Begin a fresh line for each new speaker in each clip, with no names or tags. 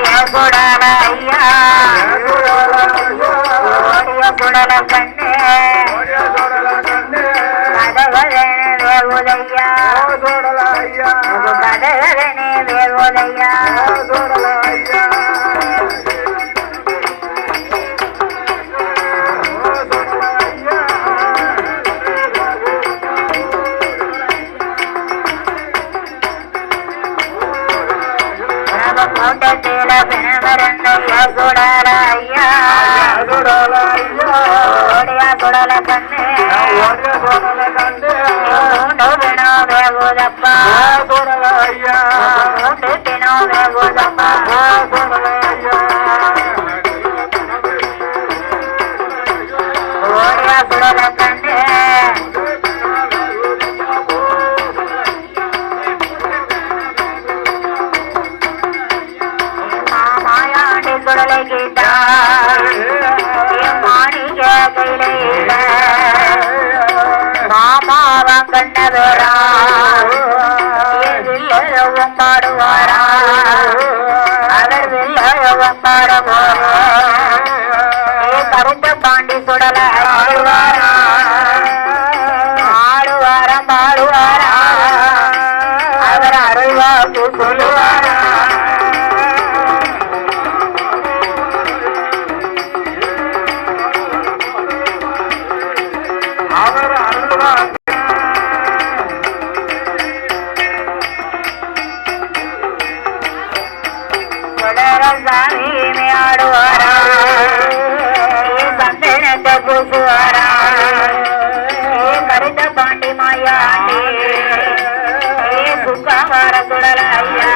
சுடல ஐயா. ஓடிய சுடல கண்ணு கதவதனே வேகுதையா கதவதனே வேகுதையா பிரப கூட்டத்தில பிணமரந்தைய சுடல ஐயா ஓடிய சுடல கண்ணு மூண்டு பிணோ வேகுதப்பா மூண்டு வேகுதப்பா மாமாவன் கண்ண பாடுவாரா அவர் வில்லவும் பாடுவாரா சுடரசாமி ஆடுவாரா சந்தனத்தை பூசுவாரா கருத்த பாண்டி மாயாண்டி. சுக்காவார சுடல ஐயா.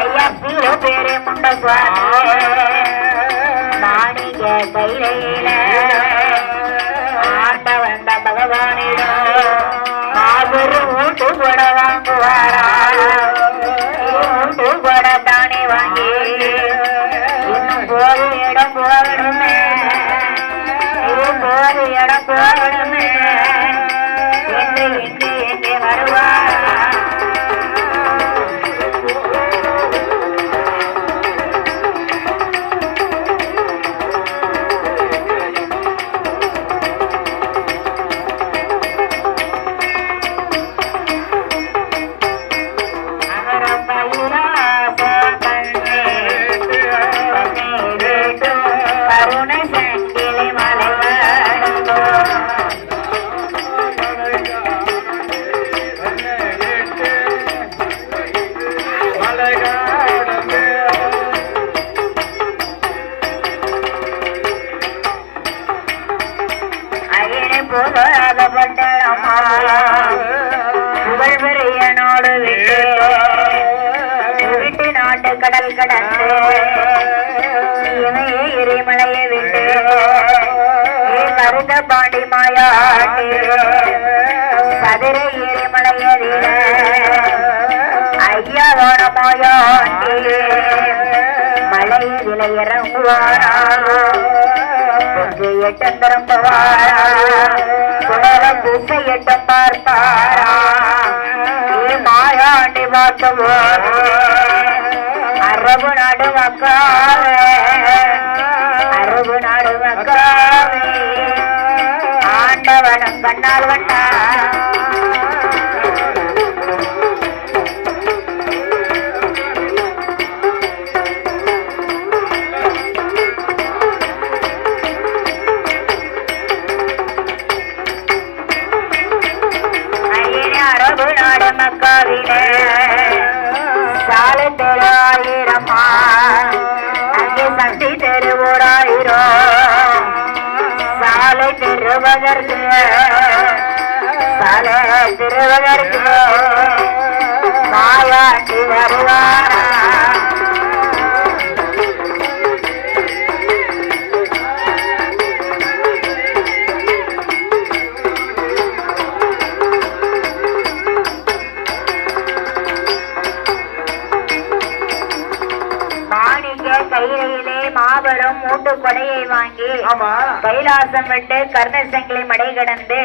ஐயா சிறு பேரு முண்ட சுவாமி மாணிக்க கையில ஆட்ட வந்த பகவானிடம் மாபெரு ஊட்டு கூட வாங்குவாரா? போது இடம் போடுமே போது இடம் புகழ்பெரியனோடு விட்டு விட்டு நாட்டு கடல் கடந்து இமையே எரிமலையை விட்டு மருத கருத பாண்டி மாயாண்டி சதுரை எரிமலையதில ஐயாவோட மாயாண்டி மலையதில இறங்குவாரா எட்டம் திரும்புவாரா சுடல திசை எட்டம் மாயாண்டி அரபு நாடு மக்காவே அரபு நாடு மக்காவே ஆண்டவனம் கண்ணால் வண்ணா அங்கே சந்தி சாலை திருவதற்கு சாலை திருவதற்கு மாயாட்டி வருவாரா மாணிக்க கையிலே மாபெரும் மூட்டு கொடையை வாங்கி
ஆமா.
கைலாசம் விட்டு கர்ணசங்கிலி மடை கடந்து